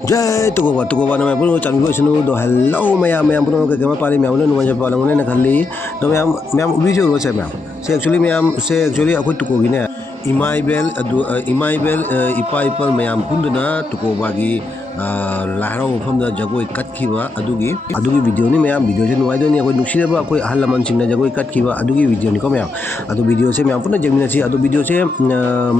जय तुकोबा ना मैं पुनो चांगो इसनु दो हेलो मैं पुनो के केमा पाली मैं नु मजे पाला ने खाली तो मैं वीडियो रो से एक्चुअली अखोय तुकोगी ने इमाइबेल इपा इपल मैम पुंदना तुकोबागी लाहराव मफमदा जगोय कटखिबा अदुगी वीडियो नि मैम वीडियो से नुवाइदोनि अखोय नुसिरबा अखोय अहल लमन सिंगना जगोय कटखिबा अदुगी वीडियो नि को मैम अदु वीडियो से मैम पुनो जेमिनासी अदु वीडियो से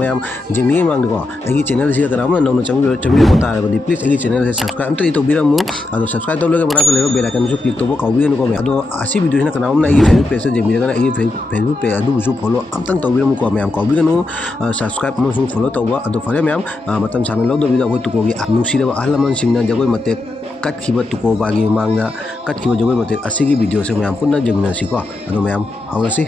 मैम जेंगी मांग को अगी चैनल से कराम नौन चंगी को तारबदि प्लीज अगी चैनल से सब्सक्राइब तो तौबिरमु अदु सब्सक्राइब तौलगे मना को लेबो बेल आइकन सु क्लिक तौबो काउबिगनु को मैम अदु आसी वीडियो से कनाम ना अगी फेसबुक पेज से जेमिरगना अगी फेसबुक पेज अदु सु फॉलो अमतंग तौबिरमु को मैम काउबिगनु सब्सक्राइब अमसुंग फॉलो तौबा अदु फरे मैम मतम सामने लौदो वीडियो अखोय तुकोगी नुसिरबा अहल लमन सिंगना जगोय मते कटखिबा तुकोबागी मांगना कटखिबा जगोय मते असिगी वीडियो से मैम पुन्ना जेमिनासी को अदु ma'am हावरसी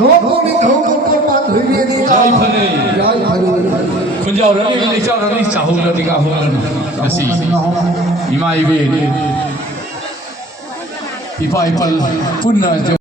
Nopuni thong ko pat hui ni ka. Jai Phật ơi. Jai Phật. Kun jau ra ni le chau ra ni cha ho ra ni ka ho ra na si imai be ni ipai pal punna